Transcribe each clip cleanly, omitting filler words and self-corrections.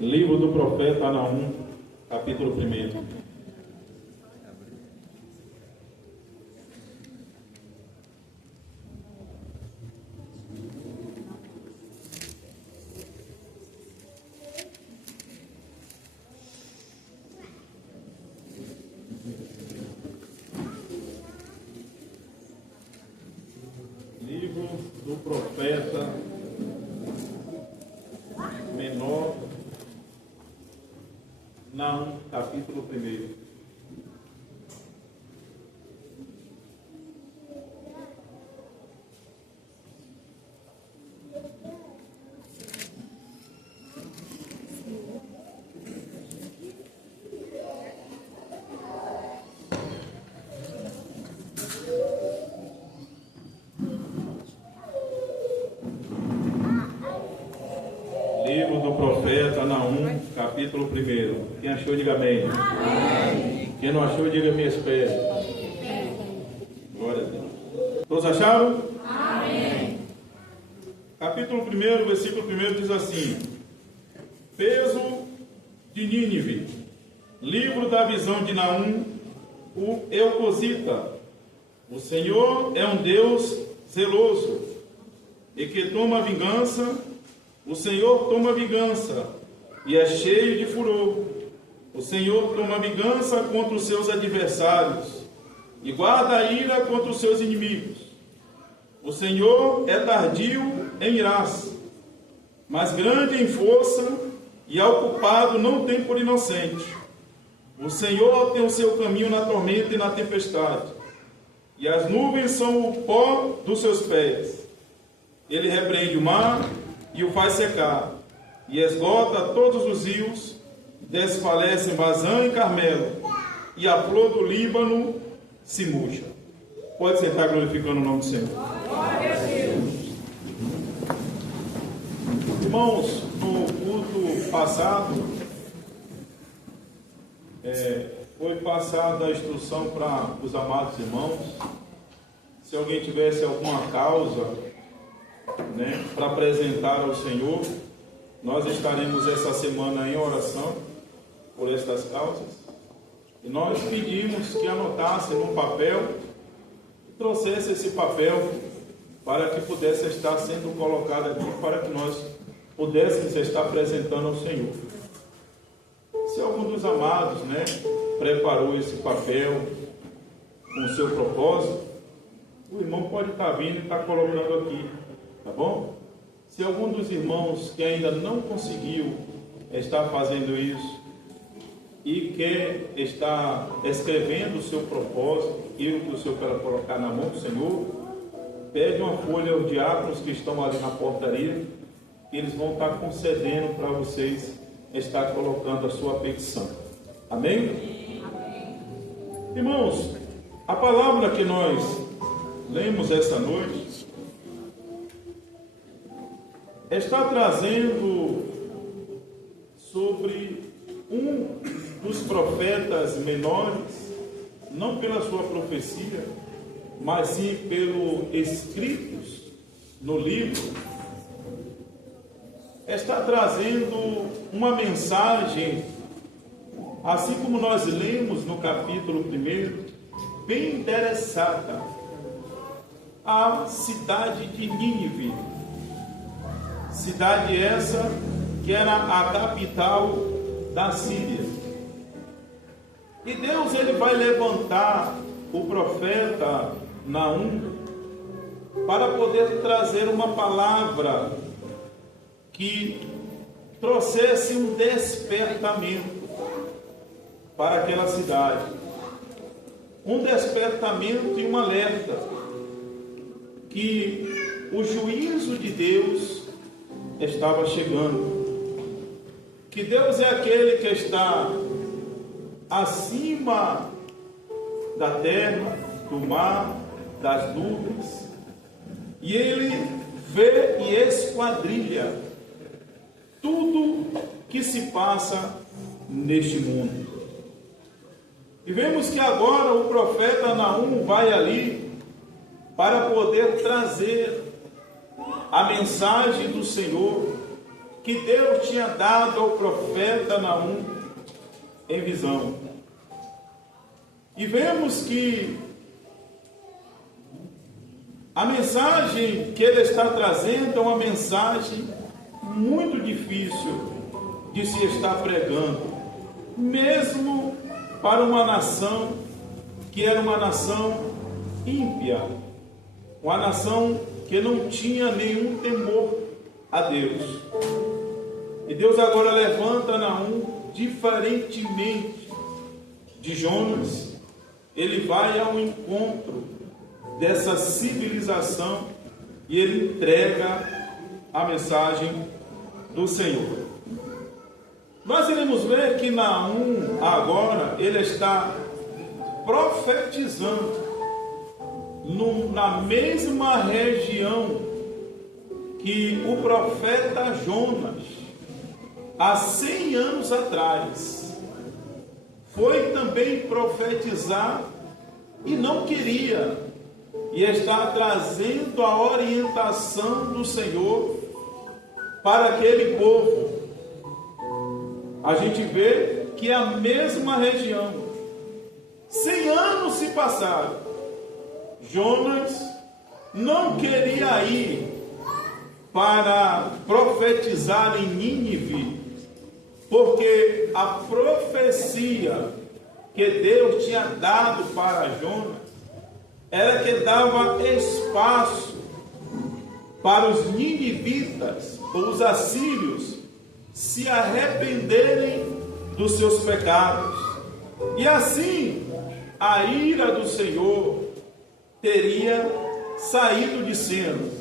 Livro do profeta Naum, capítulo 1. Livro do profeta menor, Naum, capítulo 1. Livro do profeta Naum, capítulo 1. Quem achou, diga amém. Amém. Quem não achou, diga me espere. Glória a Deus. Todos acharam? Amém. Capítulo 1, versículo 1 diz assim: Peso de Nínive. Livro da visão de Naum, o Eucosita. O Senhor é um Deus zeloso e que toma vingança. O Senhor toma vingança e é cheio de furor. O Senhor toma vingança contra os seus adversários e guarda a ira contra os seus inimigos. O Senhor é tardio em irar-se, mas grande em força, e ao culpado não tem por inocente. O Senhor tem o seu caminho na tormenta e na tempestade, e as nuvens são o pó dos seus pés. Ele repreende o mar e o faz secar, e esgota todos os rios, desfalecem Bazã e Carmelo, e a flor do Líbano se murcha. Pode sentar glorificando o nome do Senhor. Irmãos, no culto passado, foi passada a instrução para os amados irmãos. Se alguém tivesse alguma causa, para apresentar ao Senhor, nós estaremos essa semana em oração por estas causas, e nós pedimos que anotasse no papel e trouxesse esse papel para que pudesse estar sendo colocado aqui, para que nós pudéssemos estar apresentando ao Senhor. Se algum dos amados preparou esse papel com o seu propósito, o irmão pode estar vindo e estar colocando aqui. Tá bom? Se algum dos irmãos que ainda não conseguiu estar fazendo isso e quer estar escrevendo o seu propósito, aquilo que o Senhor quer colocar na mão do Senhor, pede uma folha aos diáconos que estão ali na portaria, que eles vão estar concedendo para vocês estar colocando a sua petição. Amém? Amém. Irmãos, a palavra que nós lemos esta noite está trazendo sobre um dos profetas menores, não pela sua profecia, mas sim pelos escritos no livro. Está trazendo uma mensagem, assim como nós lemos no capítulo 1, bem interessada, à cidade de Nínive. Cidade essa que era a capital da Síria. E Deus ele vai levantar o profeta Naum para poder trazer uma palavra que trouxesse um despertamento para aquela cidade. Um despertamento e um alerta que o juízo de Deus estava chegando, que Deus é aquele que está acima da terra, do mar, das nuvens, e Ele vê e esquadrilha tudo que se passa neste mundo. E vemos que agora o profeta Naum vai ali para poder trazer a mensagem do Senhor, que Deus tinha dado ao profeta Naum em visão. E vemos que a mensagem que ele está trazendo é uma mensagem muito difícil de se estar pregando, mesmo para uma nação que era uma nação ímpia, uma nação que não tinha nenhum temor a Deus. E Deus agora levanta Naum, diferentemente de Jonas. Ele vai ao encontro dessa civilização e ele entrega a mensagem do Senhor. Nós iremos ver que Naum agora ele está profetizando na mesma região que o profeta Jonas, há 100 anos atrás, foi também profetizar e não queria, e está trazendo a orientação do Senhor para aquele povo. A gente vê que é a mesma região. 100 anos se passaram. Jonas não queria ir para profetizar em Nínive, porque a profecia que Deus tinha dado para Jonas era que dava espaço para os ninivitas ou os assírios se arrependerem dos seus pecados, e assim a ira do Senhor teria saído de cena.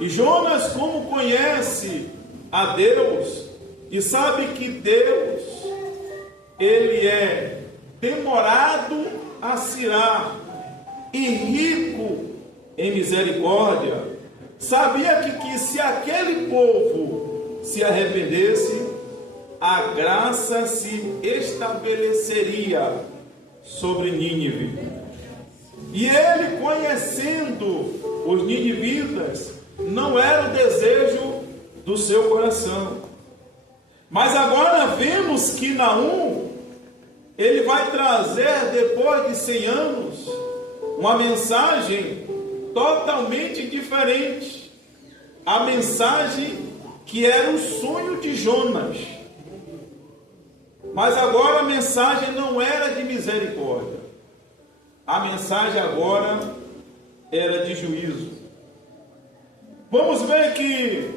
E Jonas, como conhece a Deus e sabe que Deus ele é demorado a se irar e rico em misericórdia, sabia que se aquele povo se arrependesse, a graça se estabeleceria sobre Nínive. E ele, conhecendo os ninivitas, não era o desejo do seu coração. Mas agora vemos que Naum, ele vai trazer, depois de 100 anos, uma mensagem totalmente diferente. A mensagem que era o sonho de Jonas. Mas agora a mensagem não era de misericórdia. A mensagem agora era de juízo. Vamos ver que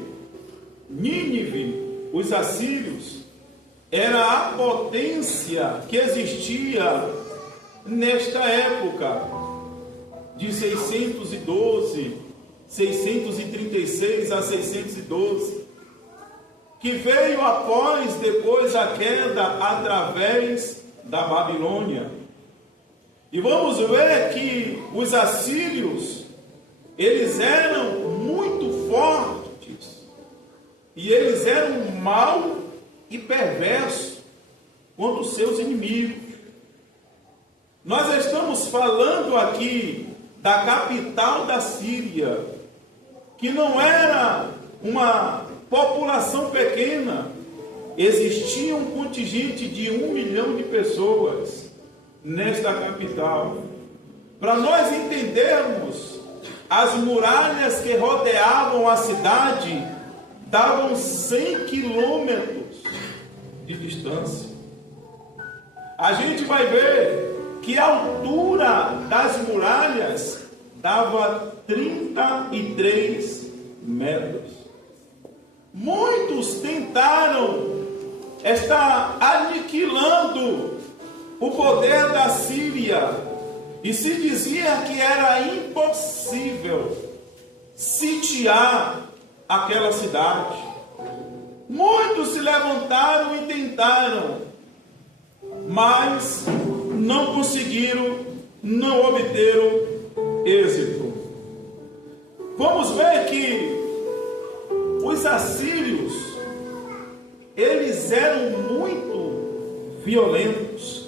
Nínive, os assírios, era a potência que existia nesta época de 636 a 612, que veio depois a queda através da Babilônia. E vamos ver que os assírios, eles eram muito fortes, e eles eram mau e perversos contra os seus inimigos. Nós estamos falando aqui da capital da Síria, que não era uma população pequena. Existia um contingente de 1 milhão de pessoas nesta capital. Para nós entendermos, as muralhas que rodeavam a cidade davam 100 quilômetros de distância. A gente vai ver que a altura das muralhas dava 33 metros. Muitos tentaram estar aniquilando o poder da Síria, e se dizia que era impossível sitiar aquela cidade. Muitos se levantaram e tentaram, mas não conseguiram, não obteram êxito. Vamos ver que os assírios, eles eram muito violentos,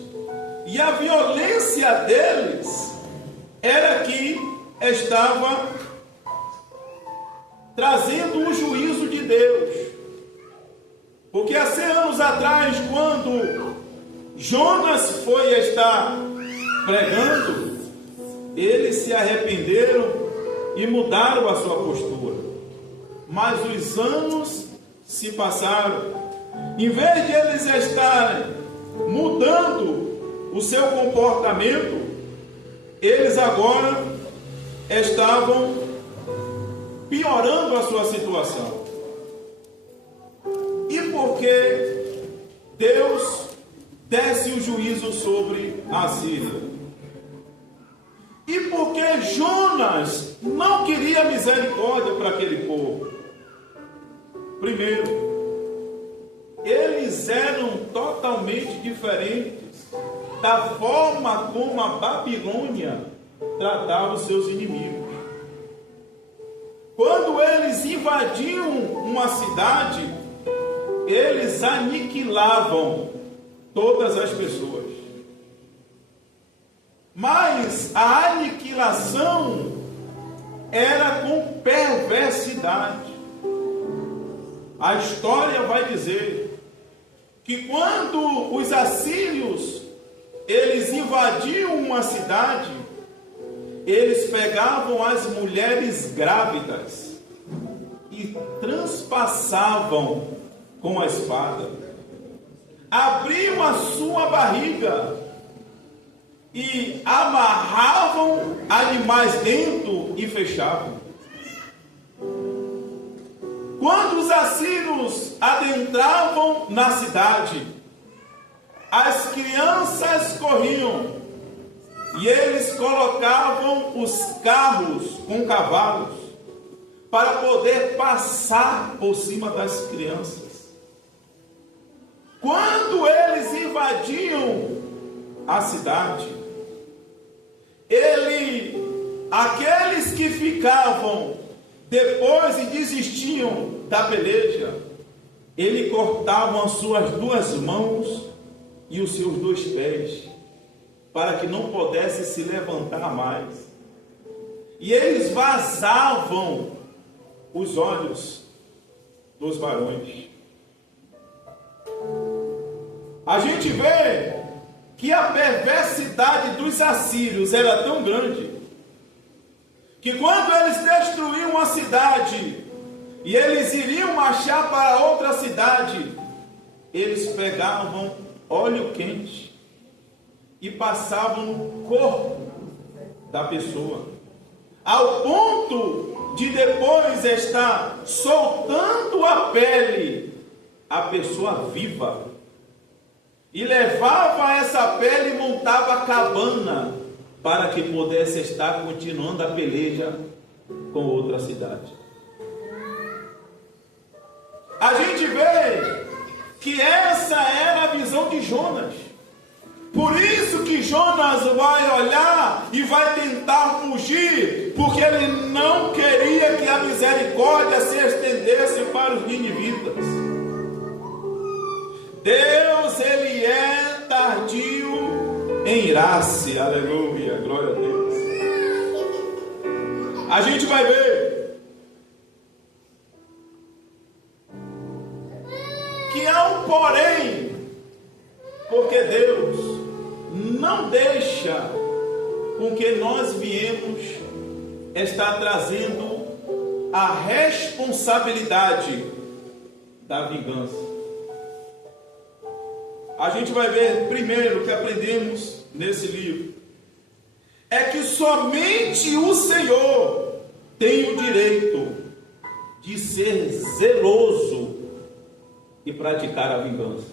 e a violência deles era que estava trazendo o juízo de Deus. atrás, quando Jonas foi estar pregando, eles se arrependeram e mudaram a sua postura. Mas os anos se passaram. Em vez de eles estarem mudando o seu comportamento, eles agora estavam piorando a sua situação. E por que Deus desce o juízo sobre a Síria? E por que Jonas não queria misericórdia para aquele povo? Primeiro, eles eram totalmente diferentes da forma como a Babilônia tratava os seus inimigos. Quando eles invadiam uma cidade, eles aniquilavam todas as pessoas. Mas a aniquilação era com perversidade. A história vai dizer que quando os assírios eles invadiam uma cidade, eles pegavam as mulheres grávidas e transpassavam com a espada, abriam a sua barriga e amarravam animais dentro e fechavam. Quando os assírios adentravam na cidade, as crianças corriam e eles colocavam os carros com cavalos para poder passar por cima das crianças. Quando eles invadiam a cidade, aqueles que ficavam depois e desistiam da peleja, ele cortavam as suas 2 mãos e os seus 2 pés, para que não pudesse se levantar mais. E eles vazavam os olhos dos varões. A gente vê que a perversidade dos assírios era tão grande, que quando eles destruíam uma cidade e eles iriam marchar para outra cidade, eles pegavam óleo quente e passavam no corpo da pessoa, ao ponto de depois estar soltando a pele, a pessoa viva, e levava essa pele e montava a cabana para que pudesse estar continuando a peleja com outra cidade. A gente vê que essa era a visão de Jonas. Por isso que Jonas vai olhar e vai tentar fugir, porque ele não queria que a misericórdia se estendesse para os ninivitas. Deus, ele é tardio em irar-se, aleluia, glória a Deus. A gente vai ver que há um porém, porque Deus não deixa com que nós viemos estar trazendo a responsabilidade da vingança. A gente vai ver primeiro que aprendemos nesse livro é que somente o Senhor tem o direito de ser zeloso e praticar a vingança.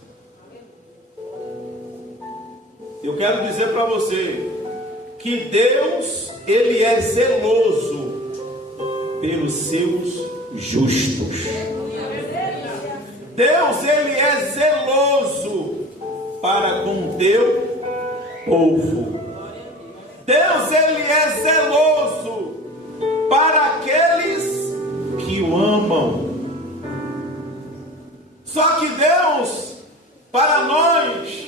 Eu quero dizer para você que Deus, ele é zeloso pelos seus justos. Deus, ele é zeloso para com o teu povo. Deus, ele é zeloso para aqueles que o amam. Só que Deus, para nós,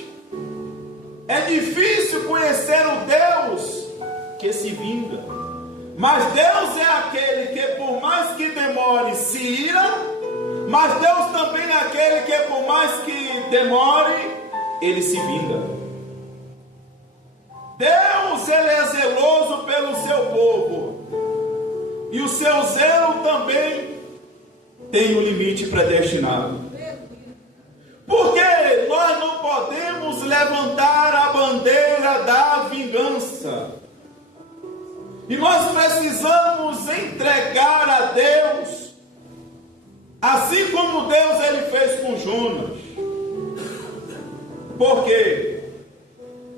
é difícil conhecer o Deus que se vinga. Mas Deus é aquele que, por mais que demore, se ira. Mas Deus também é aquele que, por mais que demore, ele se vinga. Deus, ele é zeloso pelo seu povo, e o seu zelo também tem um limite predestinado. Porque nós não podemos levantar a bandeira da vingança, e nós precisamos entregar a Deus, assim como Deus ele fez com Jonas. Por quê?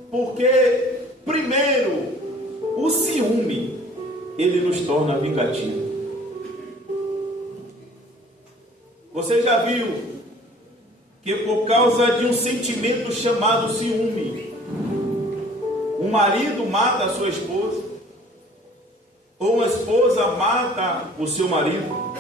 Porque primeiro, o ciúme ele nos torna vingativos. Você já viu que por causa de um sentimento chamado ciúme, um marido mata a sua esposa, ou uma esposa mata o seu marido,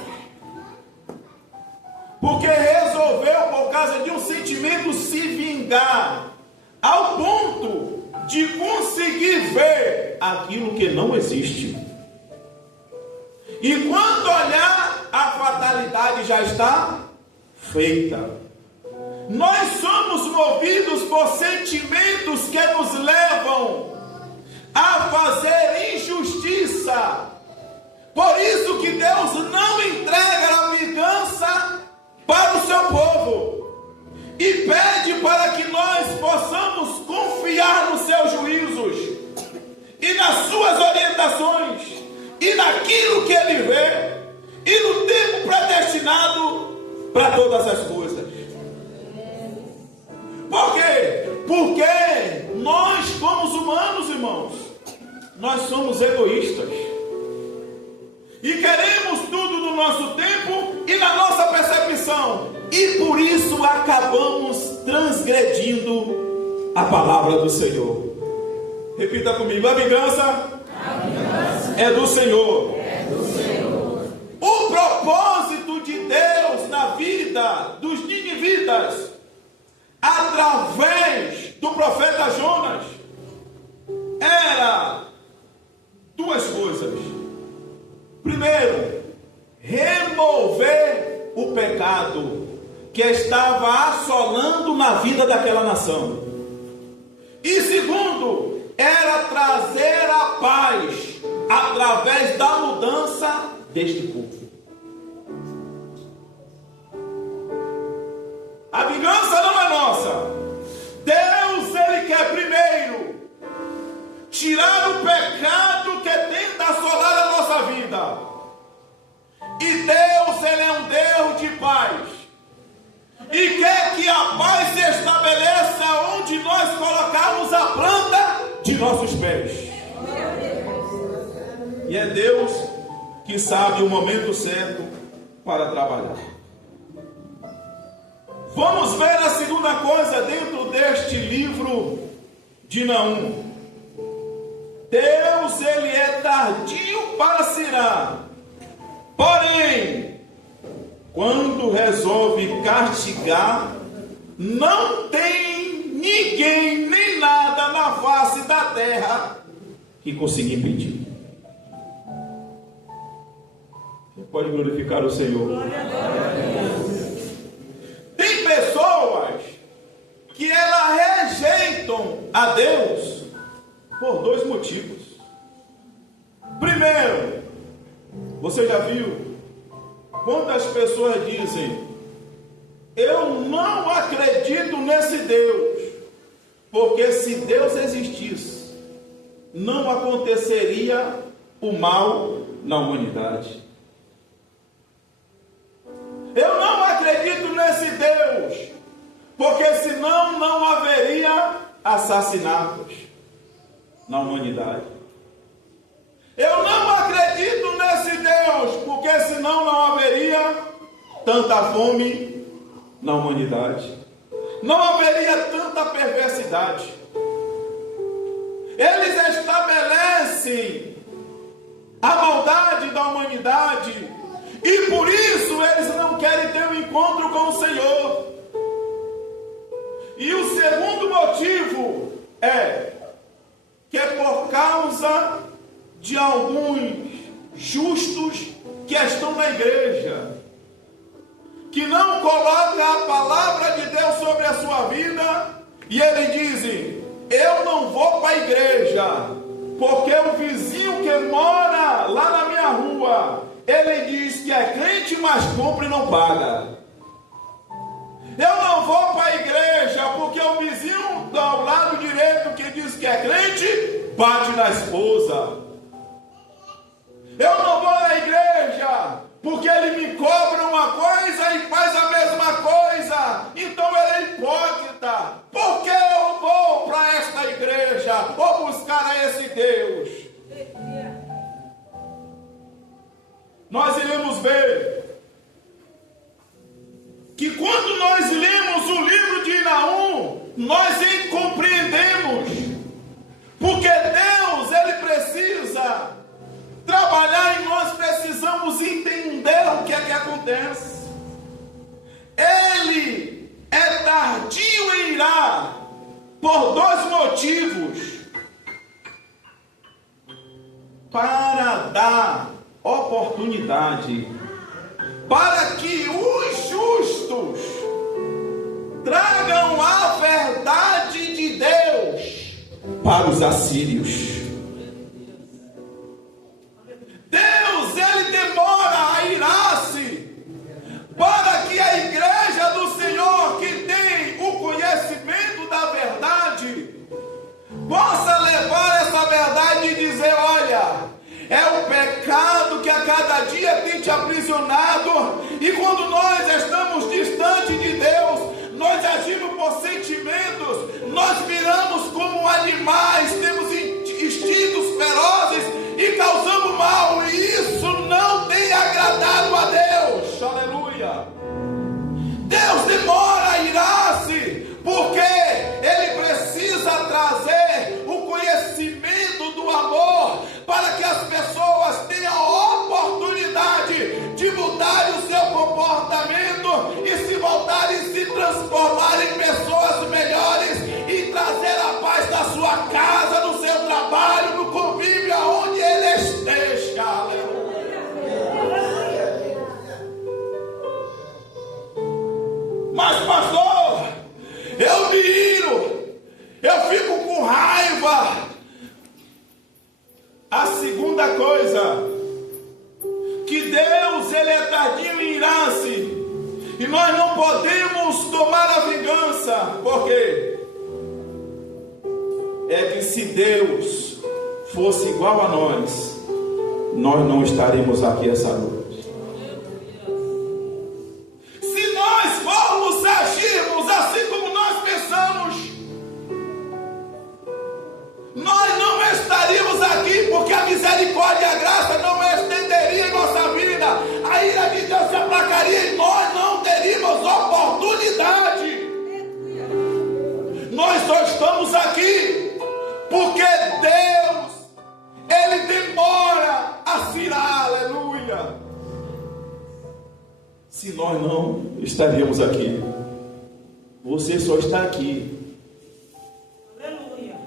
porque resolveu, por causa de um sentimento, se vingar, ao ponto de conseguir ver aquilo que não existe. E quando olhar, a fatalidade já está feita. Nós somos movidos por sentimentos que nos levam a fazer injustiça. Por isso que Deus não entrega a vingança para o seu povo, e pede para que nós possamos confiar nos seus juízos e nas suas orientações e naquilo que ele vê e no tempo predestinado para todas as coisas. Por quê? Porque nós, como humanos, irmãos, nós somos egoístas e queremos tudo no nosso tempo e na nossa percepção, e por isso acabamos transgredindo a palavra do Senhor. Repita comigo: a vingança é do Senhor. O propósito de Deus na vida dos ninivitas, através do profeta Jonas, era duas coisas. Primeiro, remover o pecado que estava assolando na vida daquela nação. E segundo, era trazer a paz através da mudança deste povo. A vingança não é nossa. Deus, ele quer primeiro tirar o pecado que tenta assolar a nossa vida. E Deus, ele é um Deus de paz, e quer que a paz se estabeleça onde nós colocarmos a planta de nossos pés. E é Deus que sabe o momento certo para trabalhar. Vamos ver a segunda coisa dentro deste livro de Naum. Deus, ele é tardio para se irar, porém, quando resolve castigar, não tem ninguém nem nada na face da terra que consiga impedir. Pode glorificar o Senhor. Glória a Deus. Tem pessoas que elas rejeitam a Deus por dois motivos. Primeiro, você já viu quantas pessoas dizem: eu não acredito nesse Deus, porque se Deus existisse, não aconteceria o mal na humanidade. Eu não acredito nesse Deus, porque senão não haveria assassinatos na humanidade. Eu não acredito nesse Deus, porque senão não haveria tanta fome na humanidade. Não haveria tanta perversidade. Eles estabelecem a maldade da humanidade, e por isso eles não querem ter um encontro com o Senhor. E o segundo motivo é que é por causa de alguns justos que estão na igreja, que não colocam a palavra de Deus sobre a sua vida e ele diz: eu não vou para a igreja, porque o vizinho que mora lá na minha rua, ele diz que é crente, mas compra e não paga. Eu não vou para a igreja, porque o vizinho do lado direito que diz que é crente, bate na esposa. Eu não vou na igreja, porque ele me cobra uma coisa e faz a mesma coisa. Então ele é hipócrita. Por que eu vou para esta igreja ou buscar a esse Deus? Nós iremos ver que quando nós lemos o livro de Naum, nós compreendemos porque Deus, ele precisa trabalhar e nós precisamos entender o que é que acontece. Ele é tardio em irar por dois motivos: para dar oportunidade para que os justos tragam a verdade de Deus para os assírios. Deus, ele demora a irar-se para que a igreja do Senhor, que tem o conhecimento da verdade, possa levar essa verdade e dizer: olha, é o pecado que a cada dia tem te aprisionado, e quando nós estamos distante de Deus, nós agimos por sentimentos, nós viramos como animais, temos instintos ferozes e causamos mal, e isso não tem agradado a Deus. Aleluia! Deus demora a irar-se, porque ele precisa trazer o conhecimento do amor, para que as pessoas tenham a oportunidade de mudar o seu comportamento e se voltarem, se transformarem em pessoas melhores e trazer a paz da sua casa, no seu trabalho, no convívio, aonde ele esteja. Aleluia. Mas, pastor, eu me iro, eu fico com raiva. A segunda coisa, que Deus, ele é tardio em irar-se, e nós não podemos tomar a vingança. Por quê? É que se Deus fosse igual a nós não estaremos aqui essa noite. Se nós formos agirmos assim como nós pensamos, nós não estaríamos aqui, porque a misericórdia e a graça não estenderia em nossa vida, a ira de Deus se aplacaria e nós não teríamos oportunidade. Nós só estamos aqui porque Deus, ele demora a se irar. Aleluia! Se nós não estaríamos aqui, você só está aqui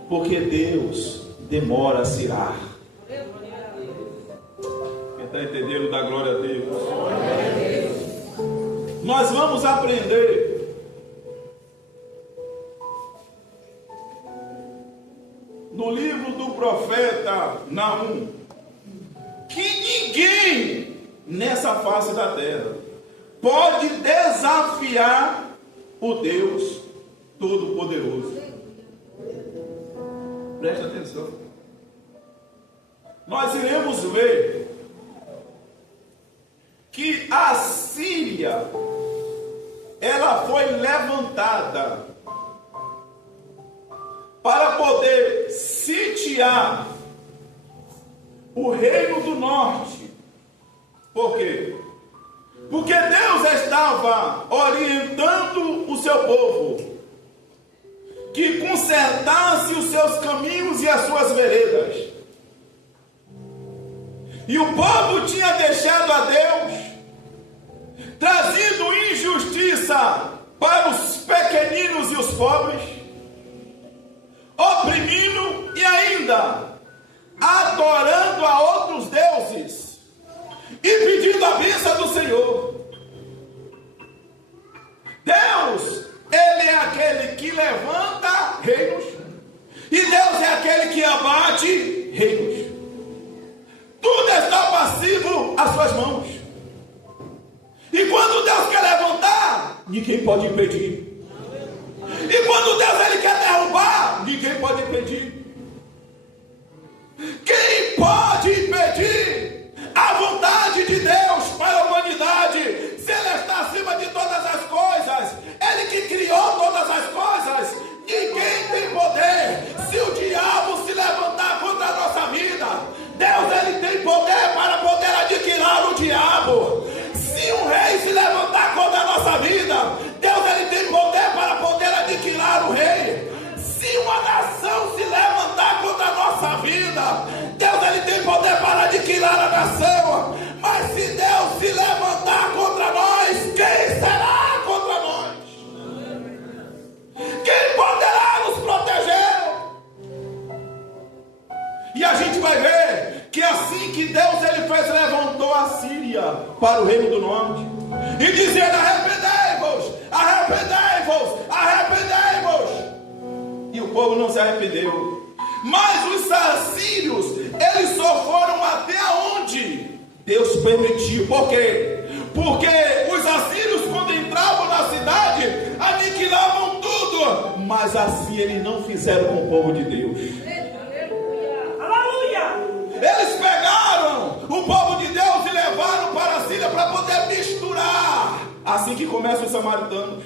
porque Deus demora a se irar. Quem está entendendo, dá glória a Deus. Nós vamos aprender no livro do profeta Naum que ninguém nessa face da terra pode desafiar o Deus Todo-Poderoso. Preste atenção. Nós iremos ver que a Síria, ela foi levantada para poder sitiar o reino do norte. Por quê? Porque Deus estava orientando o seu povo que consertasse os seus caminhos e as suas veredas. E o povo tinha deixado a Deus, trazendo injustiça para os pequeninos e os pobres, oprimindo e ainda adorando a outros deuses e pedindo a bênção do Senhor. Deus, ele é que levanta reinos. E Deus é aquele que abate reinos. Tudo está passivo às suas mãos. E quando Deus quer levantar, ninguém pode impedir. E quando Deus ele quer derrubar, ninguém pode impedir. Quem pode impedir a vontade de Deus para a humanidade? Se Ele está acima de todas as coisas, Ele que criou todas as coisas, ninguém tem poder. Se o diabo se levantar contra a nossa vida, Deus ele tem poder para poder aniquilar o diabo. Se um rei se levantar contra a nossa vida, Deus ele tem poder para poder aniquilar o rei. Se uma nação se levantar contra a nossa vida, Deus ele tem poder para aniquilar a nação. Mas se Deus se levantar contra nós, quem será contra nós? Quem poderá nos proteger? E a gente vai ver que assim que Deus ele fez, levantou a Síria para o reino do norte e dizendo: arrependei-vos, arrependei-vos, arrependei-vos. E o povo não se arrependeu. Mas os assírios, eles só foram até onde Deus permitiu. Por quê? Porque os assírios, quando entravam na cidade, aniquilavam tudo. Mas assim eles não fizeram com o povo de Deus. Eles pegaram o povo de Deus e levaram para a Síria para poder misturar. Assim que começam os samaritanos.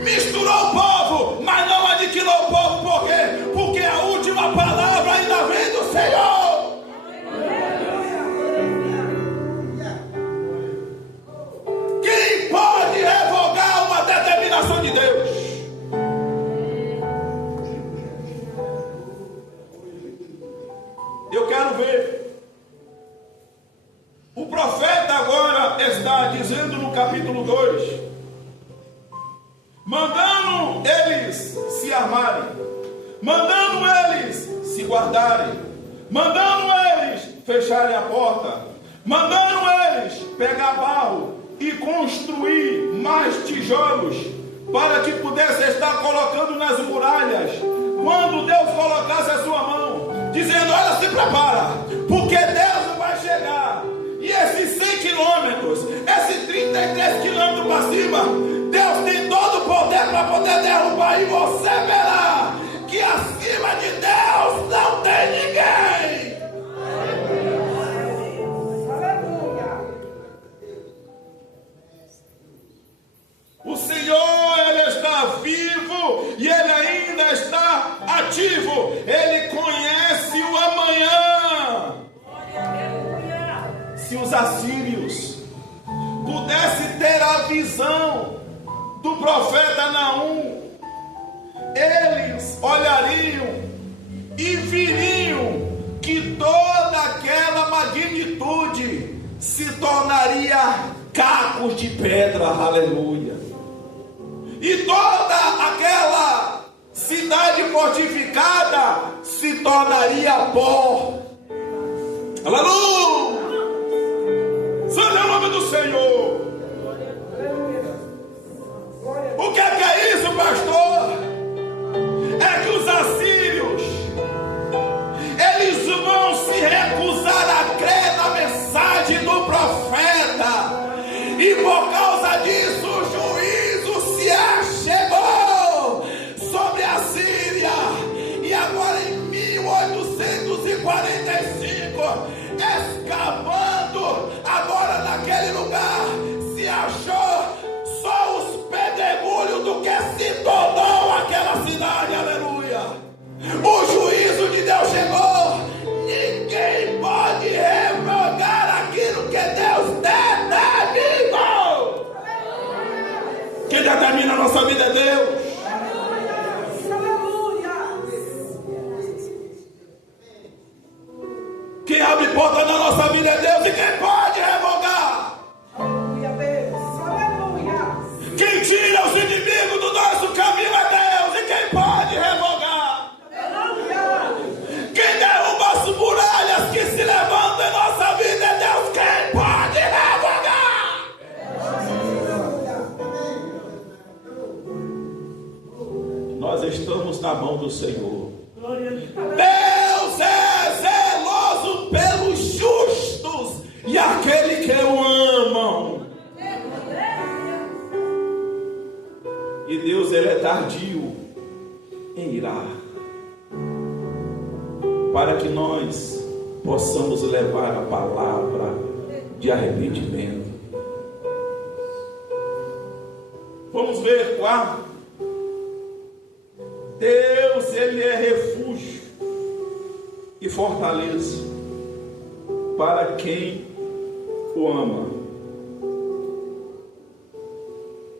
Misturou o povo, mas não aniquilou o povo. Por quê? Porque a última palavra ainda vem do Senhor. Quem pode revogar uma determinação de Deus? Eu quero ver. O profeta agora está dizendo no capítulo 2, mandando eles se armarem, mandando eles se guardarem, mandando eles fecharem a porta, mandando eles pegar barro e construir mais tijolos para que pudesse estar colocando nas muralhas quando Deus colocasse a sua mão, dizendo: olha, se prepara, porque Deus vai chegar. E esses 100 quilômetros, esses 33 quilômetros para cima, Deus tem todo o poder para poder derrubar. E você verá que acima de Deus não tem ninguém. O Senhor, Ele está vivo e Ele ainda está ativo. Ele conhece o amanhã. Se os assírios pudessem ter a visão do profeta Naum, eles olhariam e viriam que toda aquela magnitude se tornaria cacos de pedra, aleluia. E toda aquela cidade fortificada se tornaria pó, aleluia. Santo é o nome do Senhor. O que é isso, pastor? É que os assírios, eles vão se recusar a crer na mensagem do profeta, e por causa disso o juízo se achegou sobre a Síria. E agora em 1845, escavando agora naquele lugar, se achou só os pedregulhos do que se tornou aquela cidade, aleluia. O juízo de Deus chegou. Ninguém pode revogar aquilo que Deus determinou. Quem determina a nossa vida é Deus. Quem abre porta na nossa vida é Deus. E quem pode revogar? Quem tira os inimigos do nosso caminho é Deus. E quem pode revogar? Quem derruba as muralhas que se levantam em nossa vida é Deus. Quem pode revogar? nós estamos na mão do Senhor. Deus é zeloso pelos justos e aqueles que o amam. E Deus, ele é tardio em irar, para que nós possamos levar a palavra de arrependimento. Vamos ver, quarto. Deus, ele é refúgio e fortaleza para quem o ama.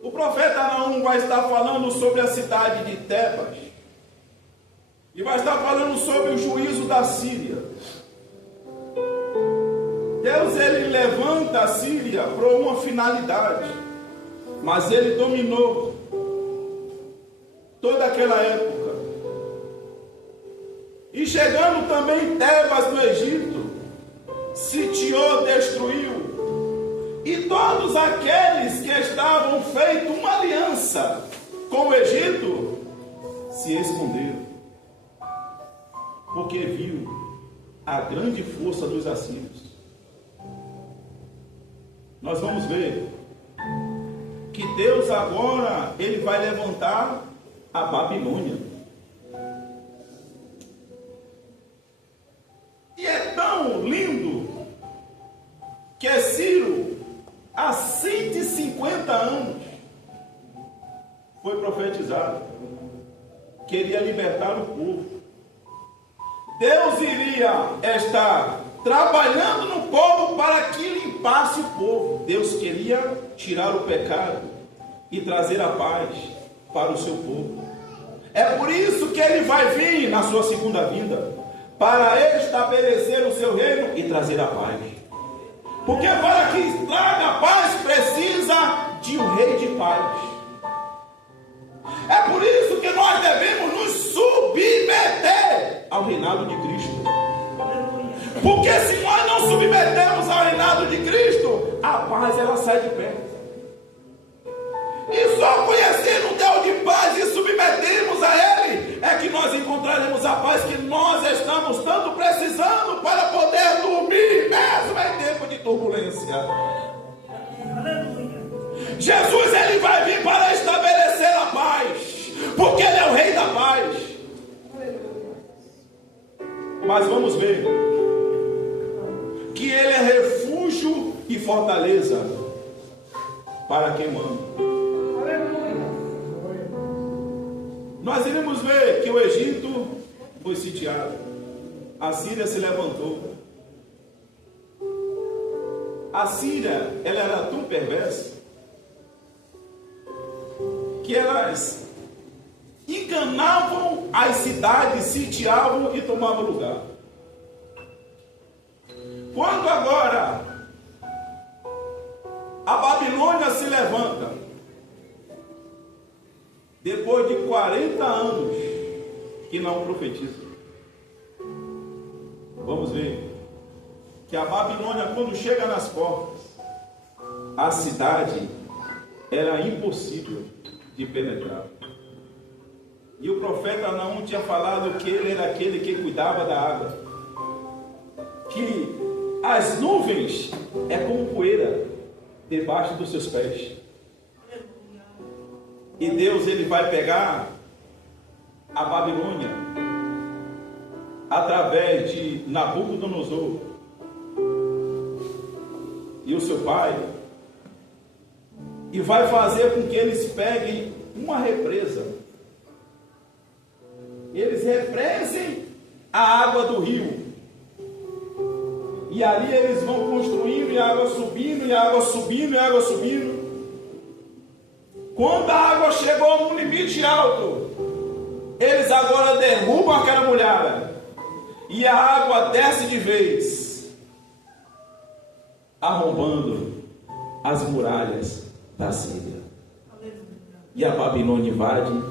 O profeta Naum vai estar falando sobre a cidade de Tebas e vai estar falando sobre o juízo da Síria. Deus, ele levanta a Síria para uma finalidade, mas ele dominou toda aquela época. E chegando também Tebas no Egito, sitiou, destruiu. E todos aqueles que estavam feito uma aliança com o Egito se esconderam, porque viu a grande força dos assírios. Nós vamos ver que Deus agora ele vai levantar a Babilônia. E é tão lindo que Ciro, há 150 anos, foi profetizado, queria libertar o povo. Deus iria estar trabalhando no povo para que limpasse o povo. Deus queria tirar o pecado e trazer a paz para o seu povo. É por isso que ele vai vir na sua segunda vinda, para estabelecer o seu reino e trazer a paz. Porque para que traga a paz precisa de um rei de paz. É por isso que nós devemos nos submeter ao reinado de Cristo. Porque se nós não submetemos ao reinado de Cristo, a paz ela sai de perto. E só conhecendo o Deus de paz e submetermos a Ele, é que nós encontraremos a paz que nós estamos tanto precisando para poder dormir, mesmo em tempo de turbulência. Jesus, ele vai vir para estabelecer a paz, porque Ele é o Rei da paz. Mas vamos ver que Ele é refúgio e fortaleza para quem o ama. Nós iremos ver que o Egito foi sitiado, a Síria se levantou. A Síria, ela era tão perversa que elas enganavam as cidades, sitiavam e tomavam lugar. Quando agora a Babilônia se levanta, depois de 40 anos que não profetiza, vamos ver que a Babilônia, quando chega nas portas, a cidade era impossível de penetrar. E o profeta Naum tinha falado que ele era aquele que cuidava da água, que as nuvens é como poeira debaixo dos seus pés. E Deus, ele vai pegar a Babilônia através de Nabucodonosor e o seu pai, e vai fazer com que eles peguem uma represa. Eles represem a água do rio. E ali eles vão construindo, e a água subindo, e a água subindo, e a água subindo. Quando a água chegou num limite alto, eles agora derrubam aquela muralha, e a água desce de vez, arrombando as muralhas da Síria. E a Babilônia invade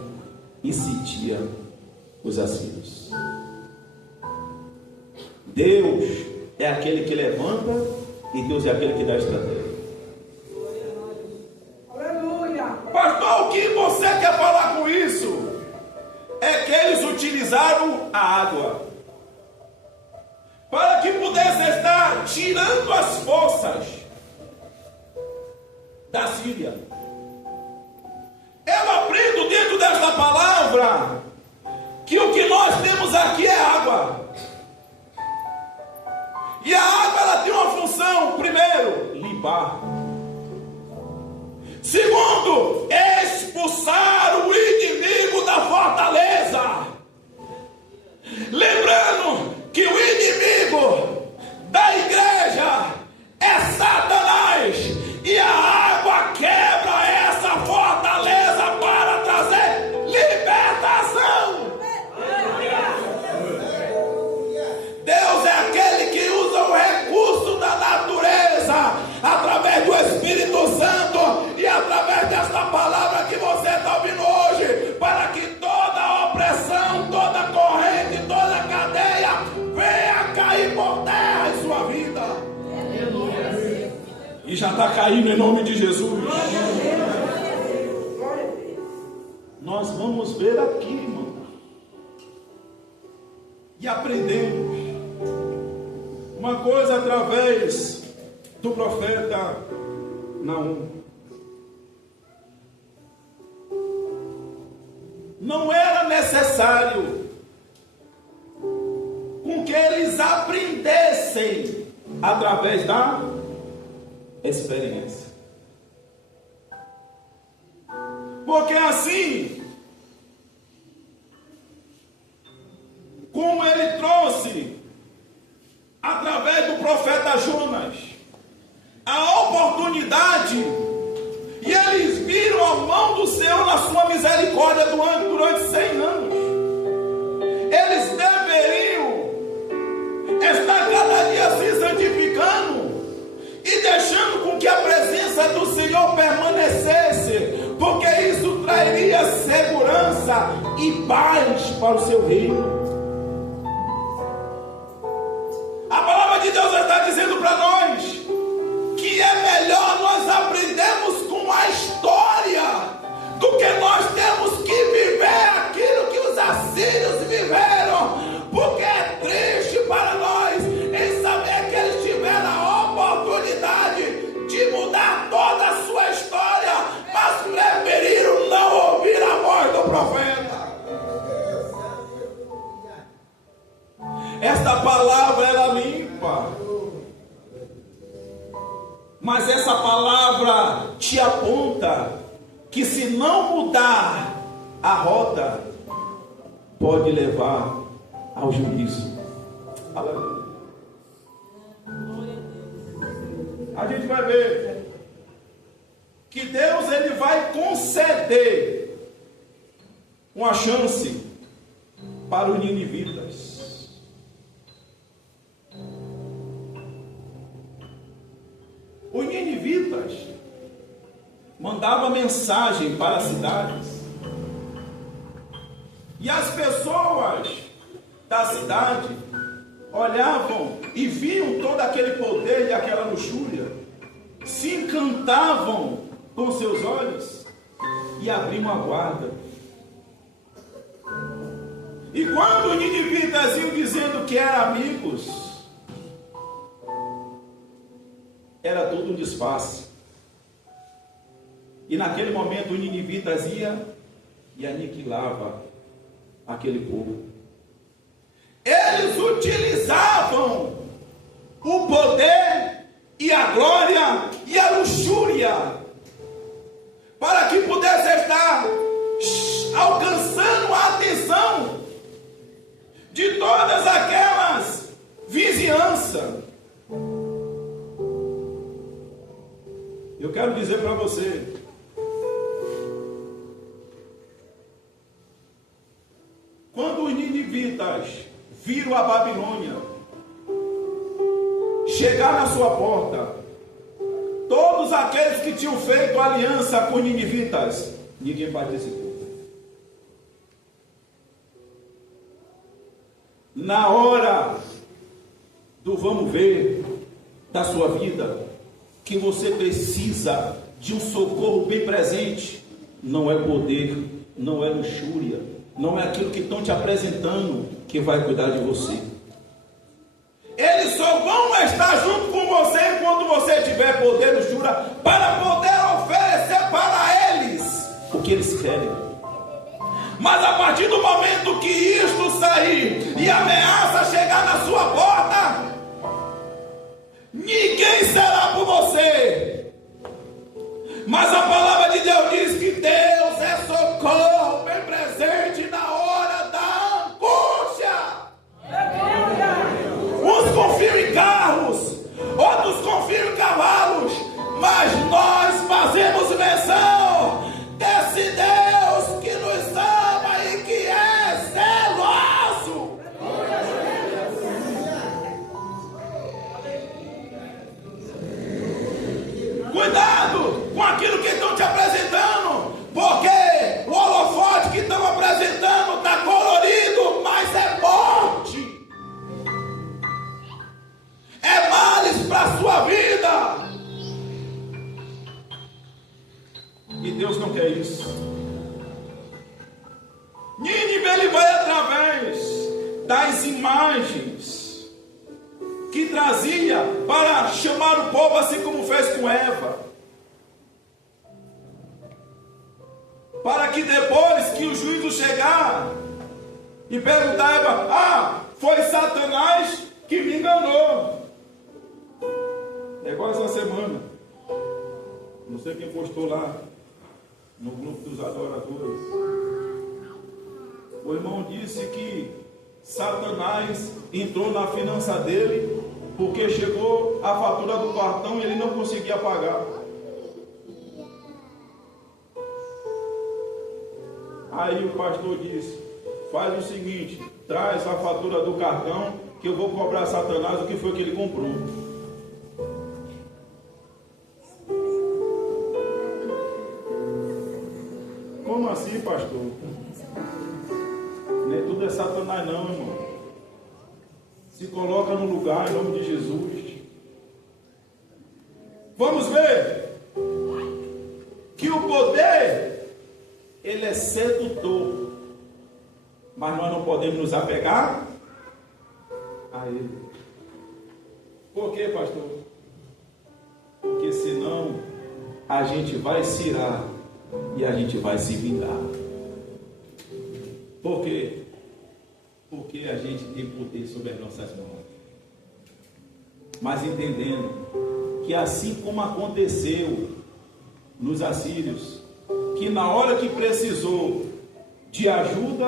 e sitia os assírios. Deus é aquele que levanta e Deus é aquele que dá estratégia. Pastor, o que você quer falar com isso? pulverizaram a água, para que pudesse estar tirando as forças da Síria. Eu aprendo dentro desta palavra que o que nós temos aqui é água. E a água, ela tem uma função: primeiro, limpar; segundo, expulsar o inimigo da fortaleza. Lembrando que o inimigo da igreja é Satanás, e a água quebra essa fortaleza para trazer libertação. Deus é aquele que usa o recurso da natureza através do Espírito Santo e através desta palavra que você está ouvindo hoje, para que toda opressão, toda corrente, toda cadeia venha cair por terra em sua vida. E já está caindo em nome de Jesus. Nós vamos ver aqui, irmão, e aprendemos uma coisa através do profeta Naum. Não era necessário com que eles aprendessem através da experiência, porque assim como ele trouxe através do profeta Jonas a oportunidade, e eles viram a mão do Senhor na sua misericórdia durante 100 anos, eles deveriam estar cada dia se santificando e deixando com que a presença do Senhor permanecesse, porque isso traria segurança e paz para o seu reino. A palavra de Deus está dizendo para nós que é melhor nós aprendermos com a história do que nós temos que viver aquilo que os assírios viveram, porque é triste para nós em saber que eles tiveram a oportunidade de mudar toda a sua história, mas preferiram não ouvir a voz do profeta. Esta palavra, ela limpa, mas essa palavra te aponta que se não mudar a rota, pode levar ao juízo. Aleluia. A gente vai ver que Deus, ele vai conceder uma chance para os ninivitas. Os ninivitas mandavam mensagem para as cidades, e as pessoas da cidade olhavam e viam todo aquele poder e aquela luxúria, se encantavam com seus olhos e abriam a guarda. E quando os ninivitas iam dizendo que eram amigos, era tudo um disfarce. E naquele momento os ninivitas iam e aniquilavam aquele povo. Eles utilizavam o poder e a glória e a luxúria para que pudesse estar alcançando a atenção de todas aquelas vizinhanças. Eu quero dizer para você, quando os ninivitas viram a Babilônia chegar na sua porta, todos aqueles que tinham feito aliança com os ninivitas, ninguém participou. Na hora do vamos ver da sua vida, que você precisa de um socorro bem presente, não é poder, não é luxúria, não é aquilo que estão te apresentando que vai cuidar de você. Eles só vão estar junto com você quando você tiver poder no Shura, para poder oferecer para eles o que eles querem. Mas a partir do momento que isto sair e a ameaça chegar na sua porta, ninguém será por você. Mas a palavra de Deus diz que Deus é socorro bem presente na hora da angústia. Uns confiam em carros, outros confiam em cavalos, mas nós fazemos menção desse Deus que nos ama e que é zeloso. Cuidado com aquilo que estão te apresentando, porque o holofote que estão apresentando está colorido, mas é morte. É males para a sua vida. E Deus não quer isso. Nínive, ele vai através das imagens que trazia para chamar o povo, assim como fez com Eva, para que depois que o juízo chegar e perguntar a Eva: foi Satanás que me enganou. É igual essa semana, não sei quem postou lá no grupo dos adoradores, o irmão disse que Satanás entrou na finança dele porque chegou a fatura do cartão e ele não conseguia pagar. Aí o pastor disse: faz o seguinte, traz a fatura do cartão que eu vou cobrar Satanás o que foi que ele comprou. Como assim, pastor? Nem tudo é Satanás não, irmão. Se coloca no lugar em nome de Jesus. Vamos ver que o poder, ele é sedutor, mas nós não podemos nos apegar a ele. Por quê, pastor? Porque senão a gente vai se irar e a gente vai se vingar. Por quê? Porque a gente tem poder sobre as nossas mãos. Mas entendendo que assim como aconteceu nos assírios, que na hora que precisou de ajuda,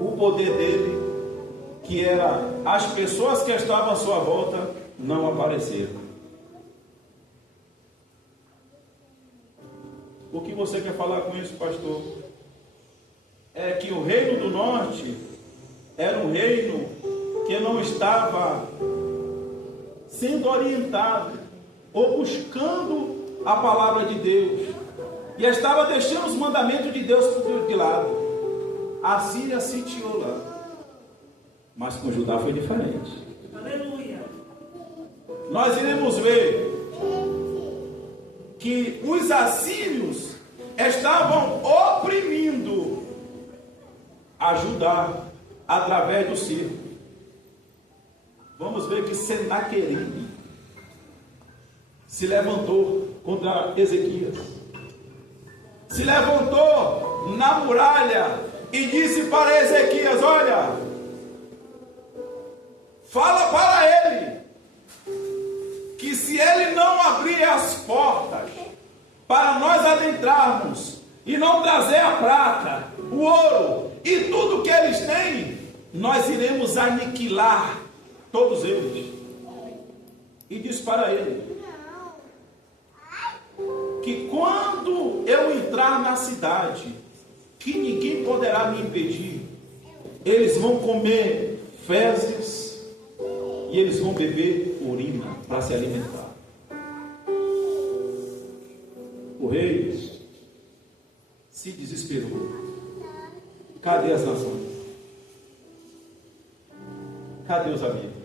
o poder dele, que era as pessoas que estavam à sua volta, não apareceram. O que você quer falar com isso, pastor? É que o reino do norte era um reino que não estava sendo orientado ou buscando a palavra de Deus, e estava deixando os mandamentos de Deus de lado. A Síria sitiou lá, mas com Judá foi diferente. Aleluia. Nós iremos ver que os assírios estavam oprimindo a Judá através do circo. Vamos ver que Senaqueribe se levantou contra Ezequias, se levantou na muralha e disse para Ezequias: olha, fala para ele que se ele não abrir as portas para nós adentrarmos e não trazer a prata, o ouro e tudo que eles têm, nós iremos aniquilar todos eles. E diz para ele que quando eu entrar na cidade, que ninguém poderá me impedir, eles vão comer fezes e eles vão beber urina para se alimentar. O rei se desesperou. Cadê as nações? Cadê os amigos?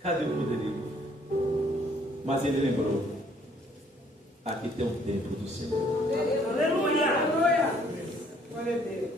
Cadê o poderio? Mas ele lembrou: aqui tem um templo do Senhor. Aleluia! Glória a Deus.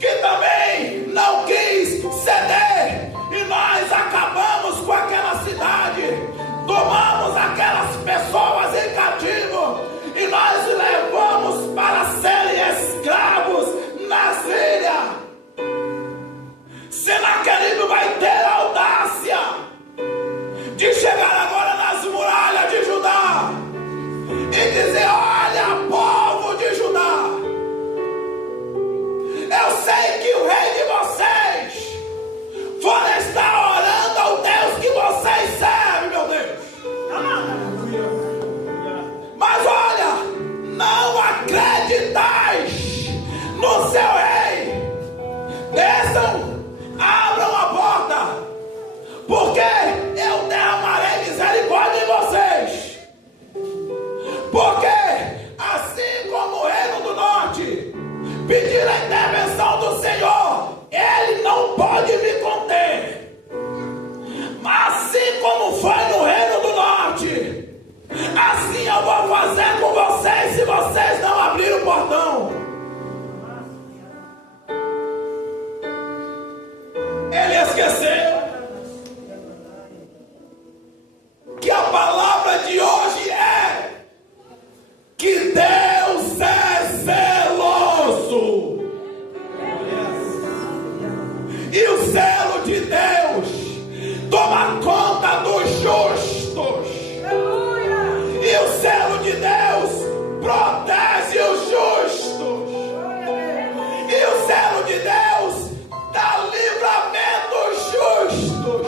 que também não quis ceder, e nós acabamos com aquela cidade, tomamos aquelas pessoas em cativo, e nós levamos para serem escravos na Síria. Senaqueribe vai ter a audácia de chegar agora nas muralhas de Judá e dizer: olha, povo de Judá, eu sei que o rei de vocês for estar orando ao Deus que vocês servem, meu Deus. Mas olha, não acreditais no seu rei. Desçam, abram a porta, porque eu derramarei misericórdia em vocês. Porque assim como o reino do norte pedir a intervenção do Senhor, ele não pode me conter. Mas assim como foi no reino do norte, assim eu vou fazer com vocês se vocês não abrirem o portão. Ele esqueceu que a palavra de hoje é que Deus é zeloso. E o zelo de Deus toma conta dos justos. E o zelo de Deus protege os justos. E o zelo de Deus dá livramento aos justos.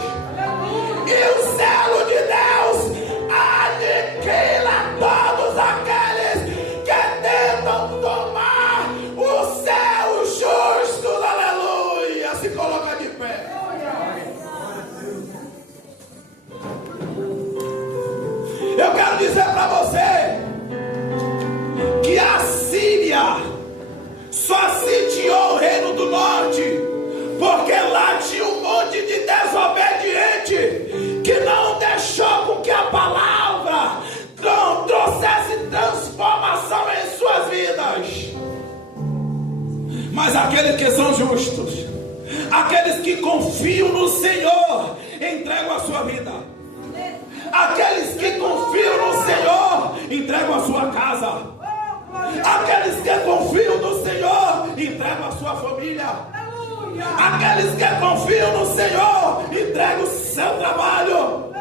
E o zelo de Deus aniquila todos aqueles que tentam tomar os seus justos. Aleluia! Se coloca de pé. Eu quero dizer para você que a Síria só sitiou o reino do norte porque lá tinha um monte de desobediente que não deixou com que a palavra trouxesse transformação em suas vidas. Mas aqueles que são justos, aqueles que confiam no Senhor, entregam a sua vida. Aqueles que confiam no Senhor, entregam a sua casa. Aqueles que confiam no Senhor, entregam a sua família. Aqueles que confiam no Senhor, entregam o seu trabalho.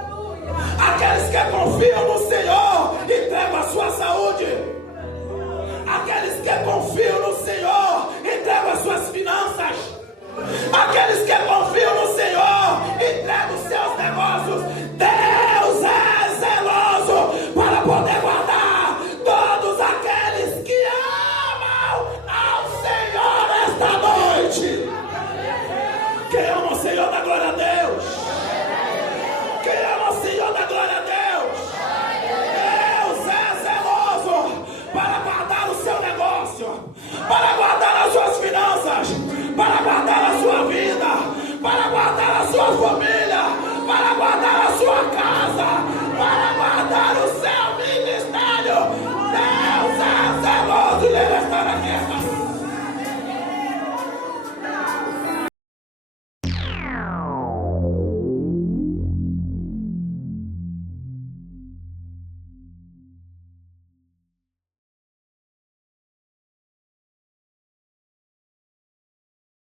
Aqueles que confiam no Senhor, entregam a sua saúde. Aqueles que confiam no Senhor, entregam a